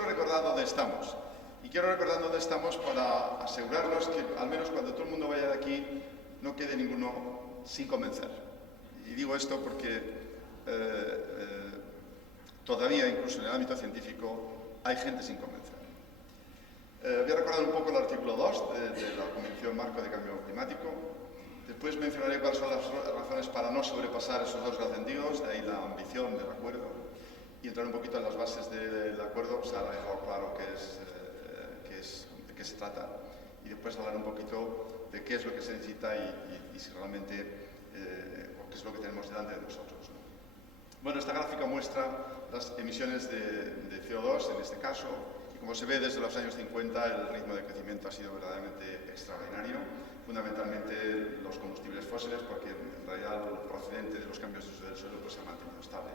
quiero recordar dónde estamos. Y quiero recordar dónde estamos para asegurarnos que, al menos cuando todo el mundo vaya de aquí, no quede ninguno sin convencer. Y digo esto porque todavía, incluso en el ámbito científico, hay gente sin convencer. Voy a recordar un poco el artículo 2 de la Convención Marco de Cambio Climático. Después mencionaré cuáles son las razones para no sobrepasar esos 2 grados centígrados, de ahí la ambición del acuerdo, y entrar un poquito en las bases del acuerdo. Se ha dejado claro de qué se trata, y después hablar un poquito de qué es lo que se necesita y si realmente o qué es lo que tenemos delante de nosotros, ¿no? Bueno, esta gráfica muestra las emisiones de CO2 en este caso, y como se ve desde los años 50 el ritmo de crecimiento ha sido verdaderamente extraordinario, fundamentalmente los combustibles fósiles, porque en realidad el procedente de los cambios de uso del suelo pues, se ha mantenido estable.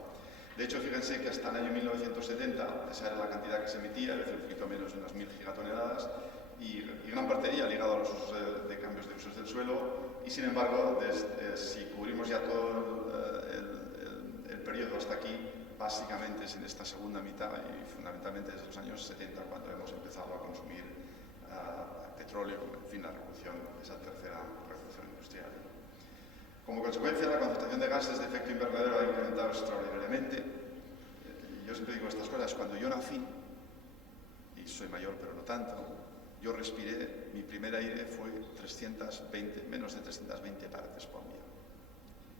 De hecho, fíjense que hasta el año 1970 esa era la cantidad que se emitía, es decir, un poquito menos de unas 1000 gigatoneladas, y gran parte de ella ligado a los usos de cambios de usos del suelo, y sin embargo, si cubrimos ya todo el periodo hasta aquí, básicamente es en esta segunda mitad y fundamentalmente desde los años 70 cuando hemos empezado a consumir petróleo, en fin, esa tercera revolución industrial. Como consecuencia, la concentración de gases de efecto invernadero ha incrementado extraordinariamente. Yo siempre digo estas cosas, cuando yo nací, y soy mayor pero no tanto, yo respiré, mi primer aire fue menos de 320 partes por millón.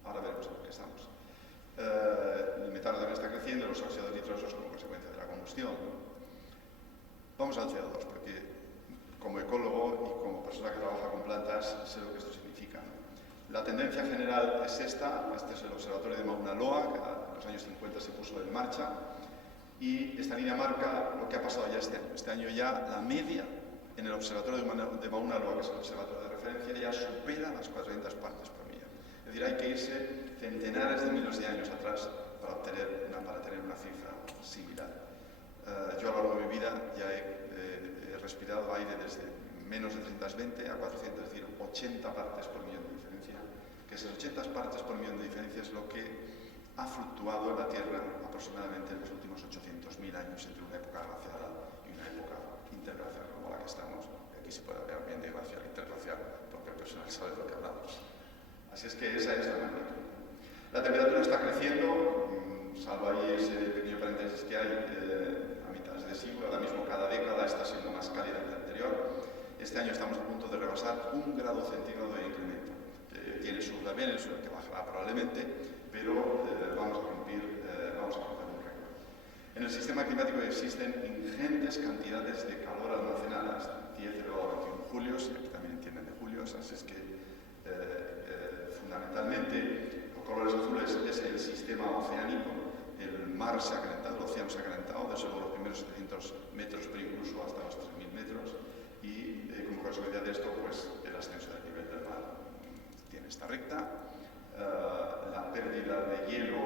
Ahora veremos en qué estamos. El metano también está creciendo, los óxidos nitrosos como consecuencia de la combustión. Vamos al CO2, porque como ecólogo y como persona que trabaja con plantas sé lo que esto significa, ¿no? La tendencia general es esta. Este es el observatorio de Mauna Loa, que en los años 50 se puso en marcha, y esta línea marca lo que ha pasado ya este año. Este año ya la media en el observatorio de Mauna Loa, que es el observatorio de referencia, ya supera las 400 partes por millón. Es decir, hay que irse centenares de miles de años atrás para tener una cifra similar. Yo a lo largo de mi vida ya he respirado aire desde menos de 320 a 400, es decir, 80 partes por millón de diferencia, que esas 80 partes por millón de diferencia es lo que ha fluctuado en la Tierra aproximadamente en los últimos 800.000 años entre una época glacial y una época interglacial como la que estamos. Aquí se puede hablar bien de glacial e interglacial porque el personal sabe de lo que hablamos. Así es que esa es la magnitud. La temperatura está creciendo, salvo ahí ese pequeño paréntesis que hay a mitad de siglo. Ahora mismo cada década está siendo más cálida que la anterior. Este año estamos a punto de rebasar 1 grado centígrado de incremento. Tiene su también, es el que bajará probablemente, pero vamos a romper un récord. En el sistema climático existen ingentes cantidades de calor almacenadas, 10 elevado a 21 julios, y aquí también entienden de julios, así es que fundamentalmente los colores azules es el sistema oceánico. El mar se ha calentado, el océano se ha calentado desde los primeros 700 metros, pero incluso hasta los 3.000 metros, y como consecuencia de esto, pues el ascenso del nivel del mar tiene esta recta. La pérdida de hielo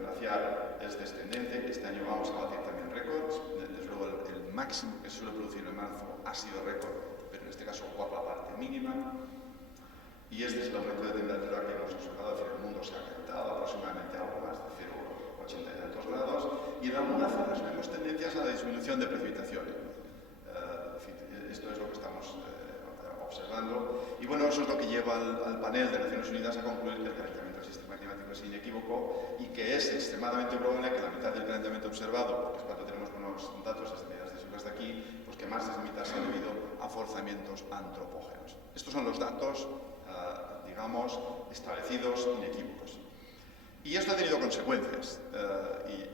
glacial es descendente. Este año vamos a batir también récords. Desde luego el máximo que se suele producir en marzo ha sido récord, pero en este caso por la parte mínima. Y este es el aumento de temperatura que hemos observado. Es decir, el mundo se ha calentado aproximadamente algo más de 0,80 y tantos grados, y en algunas zonas vemos tendencias a la disminución de precipitaciones. Esto es lo que estamos observando. Y bueno, eso es lo que lleva al panel de Naciones Unidas a concluir que el calentamiento del sistema climático es inequívoco y que es extremadamente probable que la mitad del calentamiento observado, porque es cuando tenemos buenos datos desde mediados de siglo hasta aquí, pues que más de la mitad se ha debido a forzamientos antropógenos. Estos son los datos digamos, establecidos, inequívocos. Y esto ha tenido consecuencias,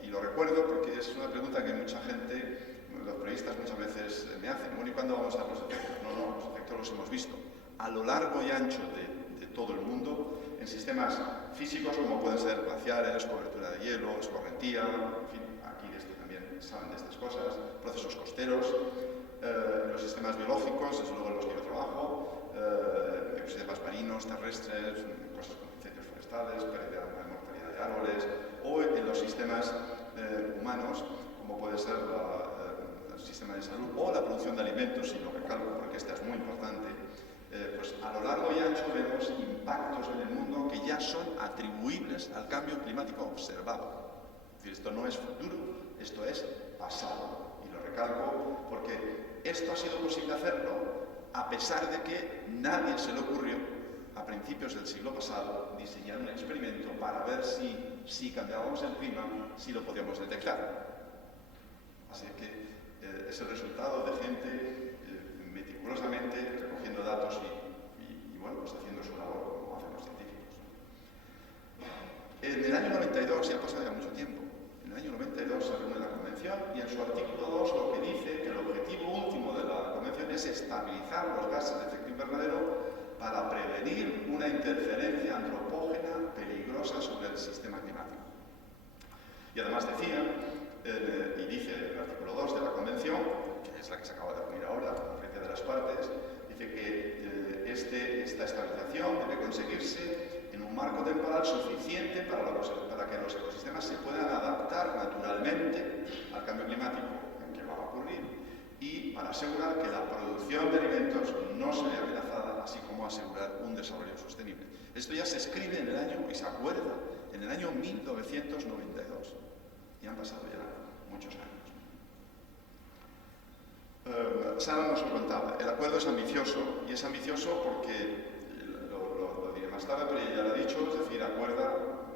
y lo recuerdo porque es una pregunta que mucha gente, los periodistas muchas veces me hacen. Bueno, ¿y cuándo vamos a ver los efectos? No, los efectos los hemos visto a lo largo y ancho de todo el mundo, en sistemas físicos como pueden ser glaciares, cobertura de hielo, escorrentía, en fin, aquí de esto también saben de estas cosas, procesos costeros, los sistemas biológicos, desde luego en los que yo trabajo, ecosistemas marinos, terrestres, cosas como incendios forestales, pérdida de mortalidad de árboles, o en los sistemas humanos, como puede ser el sistema de salud o la producción de alimentos, y lo recalco porque esta es muy importante. Pues a lo largo y ancho vemos impactos en el mundo que ya son atribuibles al cambio climático observado. Es decir, esto no es futuro, esto es pasado. recalco, porque esto ha sido posible hacerlo a pesar de que nadie se le ocurrió, a principios del siglo pasado, diseñar un experimento para ver si cambiábamos el clima, si lo podíamos detectar. Así que es el resultado de gente meticulosamente recogiendo datos y bueno, pues haciendo su labor como hacen los científicos. En el año 92, ya ha pasado ya mucho tiempo, en el año 92 se reúne la Convención y en su artículo 2 lo que dice que el objetivo último de la Convención es estabilizar los gases de efecto invernadero para prevenir una interferencia antropógena peligrosa sobre el sistema climático. Y además decía, y dice el artículo 2 de la Convención, que es la que se acaba de reunir ahora, la conferencia de las partes, dice que esta estabilización debe conseguirse en un marco temporal suficiente para que los ecosistemas se puedan adaptar naturalmente al cambio climático que va a ocurrir y para asegurar que la producción de alimentos no se vea amenazada, así como asegurar un desarrollo sostenible. Esto ya se escribe en el año, y se acuerda, en el año 1992. Y han pasado ya muchos años. Sara nos lo contaba, el acuerdo es ambicioso, y es ambicioso porque, lo diré más tarde, pero ella ya lo ha dicho, es decir, acuerda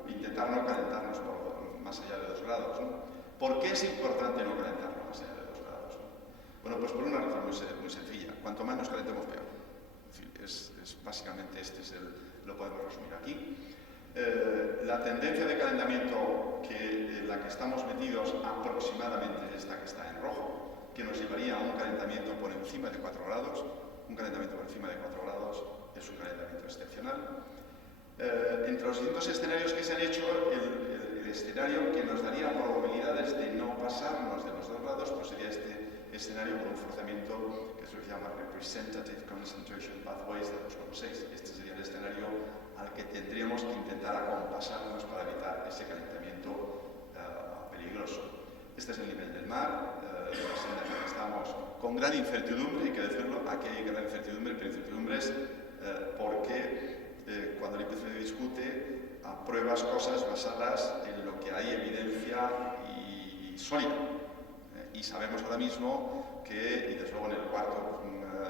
intentar no calentarnos por más allá de 2 grados, ¿no? ¿Por qué es importante no calentarnos más allá de 2 grados? ¿No? Bueno, pues por una razón muy sencilla. Cuanto más nos calentemos, peor. Es decir, básicamente lo podemos resumir aquí. La tendencia de calentamiento en la que estamos metidos aproximadamente es esta que está en rojo, que nos llevaría a un calentamiento por encima de 4 grados. Un calentamiento por encima de 4 grados es un calentamiento excepcional. Entre los distintos escenarios que se han hecho, el escenario que nos daría probabilidades de no pasarnos de los 2 grados, pues sería este escenario con un forzamiento que se llama Representative Concentration Pathways de 2,6. Este sería el escenario al que tendríamos que intentar acompasarnos para evitar ese calentamiento peligroso. Este es el nivel del mar, la senda en la que estamos, con gran incertidumbre, hay que decirlo. Aquí hay gran incertidumbre, pero incertidumbre es porque cuando el IPCC discute, apruebas cosas basadas en lo que hay evidencia y sólida. Y sabemos ahora mismo que, y desde luego en el cuarto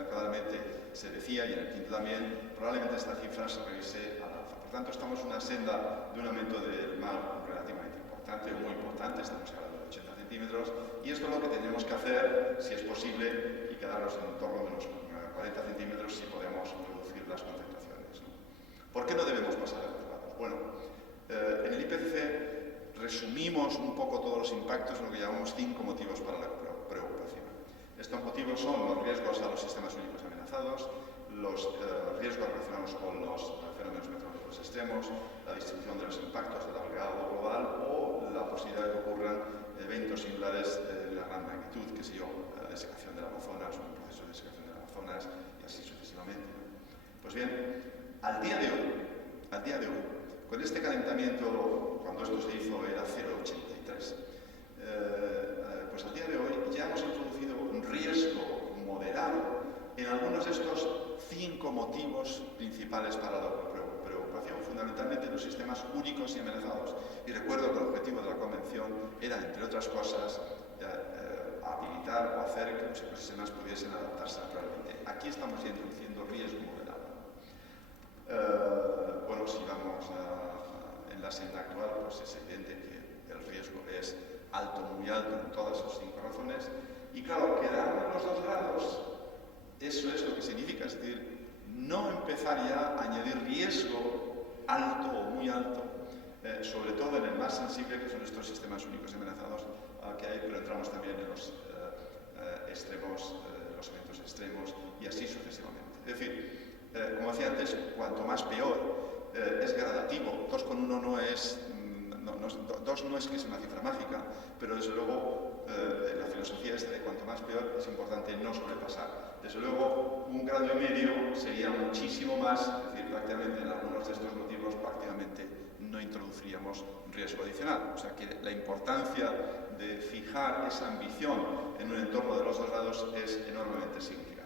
claramente se decía, y en el quinto también, probablemente esta cifra se revise al alza. Por tanto, estamos en una senda de un aumento del mar relativamente importante, o muy importante, estamos hablando de 80 centímetros, y esto es lo que tenemos que hacer, si es posible, y quedarnos en torno de unos 40 centímetros si podemos reducir las concentraciones, ¿no? ¿Por qué no debemos pasar de 2 grados? Bueno, en el IPCC resumimos un poco todos los impactos en lo que llamamos 5 motivos para la preocupación. Estos motivos son los riesgos a los sistemas únicos amenazados, los riesgos relacionados con los fenómenos meteorológicos extremos, la distribución de los impactos del agregado global o la posibilidad de que ocurran eventos singulares de una gran magnitud, qué sé yo, desecación del Amazonas o un proceso de desecación del Amazonas y así sucesivamente. Pues bien, al día de hoy, con este calentamiento, cuando esto se hizo era 0,83, pues al día de hoy ya hemos introducido un riesgo moderado en algunos de estos 5 motivos principales para la preocupación, fundamentalmente en los sistemas únicos y amenazados. Y recuerdo que el objetivo de la Convención era, entre otras cosas, habilitar o hacer que los ecosistemas pudiesen adaptarse naturalmente. Aquí estamos ya introduciendo riesgo moderado. Bueno, si vamos en la senda actual, pues es evidente que el riesgo es alto, muy alto en todas las 5 razones. Y claro, quedarnos en los 2 grados, eso es lo que significa, es decir, no empezar ya a añadir riesgo alto o muy alto, sobre todo en el más sensible, que son estos sistemas únicos y amenazados, que hay, pero entramos también en los extremos, los eventos extremos y así sucesivamente. Es decir, como decía antes, cuanto más peor, es gradativo. 2,1 no es 2 no es que es una cifra mágica, pero desde luego la filosofía es de cuanto más peor es importante no sobrepasar. Desde luego, 1,5 grados sería muchísimo más, es decir, prácticamente en algunos de estos motivos prácticamente no introduciríamos riesgo adicional. O sea que la importancia de fijar esa ambición en un entorno de los 2 grados es enormemente significativa.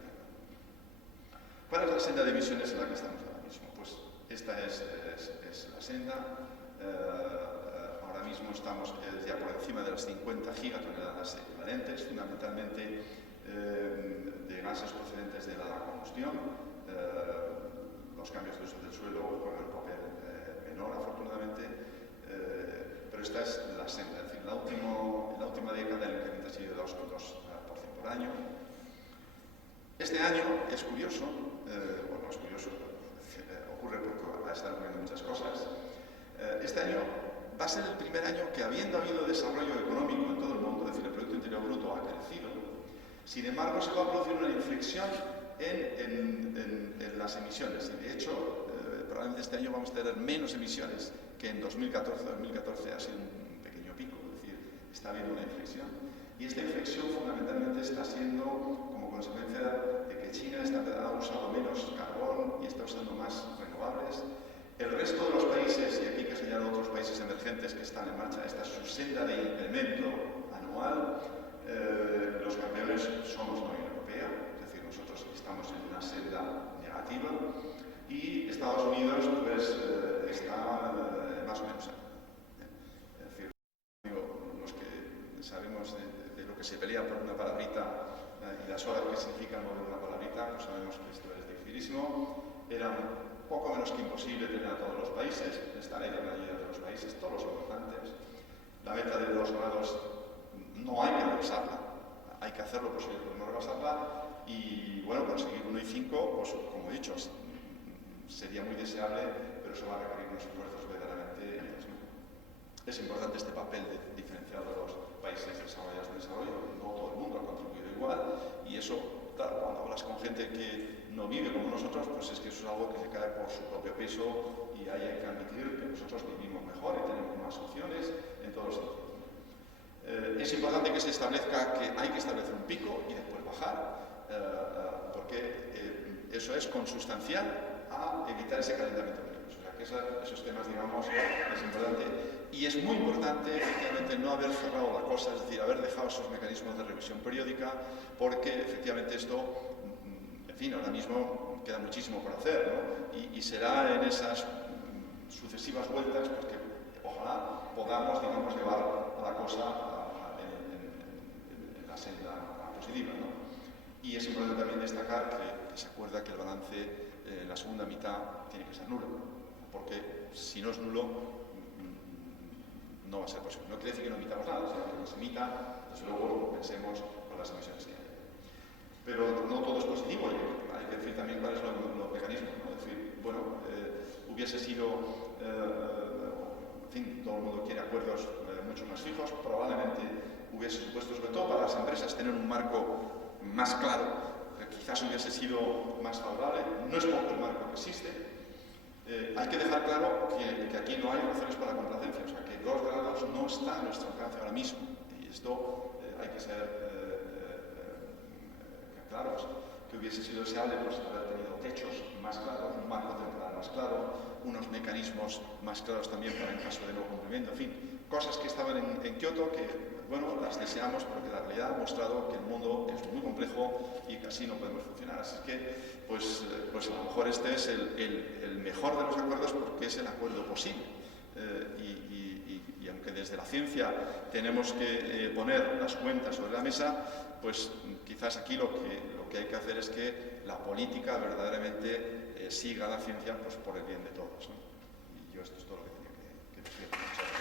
¿Cuál es la senda de emisiones en la que estamos ahora mismo? Pues esta es la senda. Ahora mismo estamos ya por encima de las 50 gigatoneladas equivalentes, fundamentalmente de gases procedentes de la combustión. Los cambios de uso del suelo juegan un papel menor, afortunadamente, pero esta es la senda. Es decir, en la última década el incremento ha sido de 2,2% por año. Este año es curioso, bueno, es curioso, ocurre porque están ocurriendo muchas cosas. Este año va a ser el primer año que, habiendo habido desarrollo económico en todo el mundo, es decir, el Producto Interior Bruto ha crecido, sin embargo se va a producir una inflexión en las emisiones. Y de hecho, probablemente este año vamos a tener menos emisiones que en 2014. 2014 ha sido un pequeño pico, es decir, está habiendo una inflexión. Y esta inflexión fundamentalmente está siendo como consecuencia de que China ha usado menos carbón y está usando más renovables. El resto de los países, y aquí que señalo otros países emergentes que están en marcha, esta es su senda de incremento anual. Los campeones somos la Unión Europea, es decir, nosotros estamos en una senda negativa, y Estados Unidos pues está más o menos ahí. Es decir, los que sabemos de lo que se pelea por una palabrita y las horas que significa mover una palabrita, pues sabemos que esto es dificilísimo. Era poco menos que imposible tener a todos los países, estar en la mayoría de los países, todos los importantes. La meta de 2 grados no hay que rebasarla, hay que hacer lo posible por no rebasarla, y bueno, conseguir 1,5, pues como he dicho, sería muy deseable, pero eso va a requerir unos esfuerzos verdaderamente enormes. Es importante este papel diferenciado de los países desarrollados en desarrollo. No todo el mundo ha contribuido igual, y eso, claro, cuando hablas con gente que no vive como nosotros, pues es que eso es algo que se cae por su propio peso, y hay que admitir que nosotros vivimos mejor y tenemos más opciones en todos los sentidos. Es importante que se establezca que hay que establecer un pico y después bajar, porque eso es consustancial a evitar ese calentamiento global. O sea, que esos temas, digamos, es importante. Y es muy importante, efectivamente, no haber cerrado la cosa, es decir, haber dejado esos mecanismos de revisión periódica, porque, efectivamente, esto, en fin, ahora mismo queda muchísimo por hacer, ¿no? Y será en esas sucesivas vueltas, pues que ojalá podamos, digamos, llevar a la cosa en la senda positiva, ¿no? Y es importante también destacar que se acuerda que el balance en la segunda mitad tiene que ser nulo, porque si no es nulo, no va a ser posible. No quiere decir que no emitamos nada, sino que no se emita, desde luego pensemos con las emisiones que hay. Pero no todo es positivo, hay que decir también cuáles son los mecanismos, ¿no? Es decir, bueno, hubiese sido, en fin, todo el mundo quiere acuerdos mucho más fijos, probablemente hubiese supuesto, sobre todo para las empresas, tener un marco más claro, quizás hubiese sido más favorable. No es poco el marco que existe. Hay que dejar claro que aquí no hay razones para complacencia, o sea, que 2 grados no está a nuestro alcance ahora mismo, y esto hay que ser claros, que hubiese sido deseable pues haber tenido techos más claros, un marco temporal más claro, unos mecanismos más claros también para en caso de no cumplimiento, en fin, cosas que estaban en Kioto que, bueno, las deseamos, porque la realidad ha mostrado que el mundo es muy complejo y que así no podemos funcionar. Así que, pues a lo mejor este es el mejor de los acuerdos, porque es el acuerdo posible. Y aunque desde la ciencia tenemos que poner las cuentas sobre la mesa, pues quizás aquí lo que hay que hacer es que la política verdaderamente siga la ciencia, pues por el bien de todos, ¿no? Y yo esto es todo lo que tenía que decir. Muchas gracias.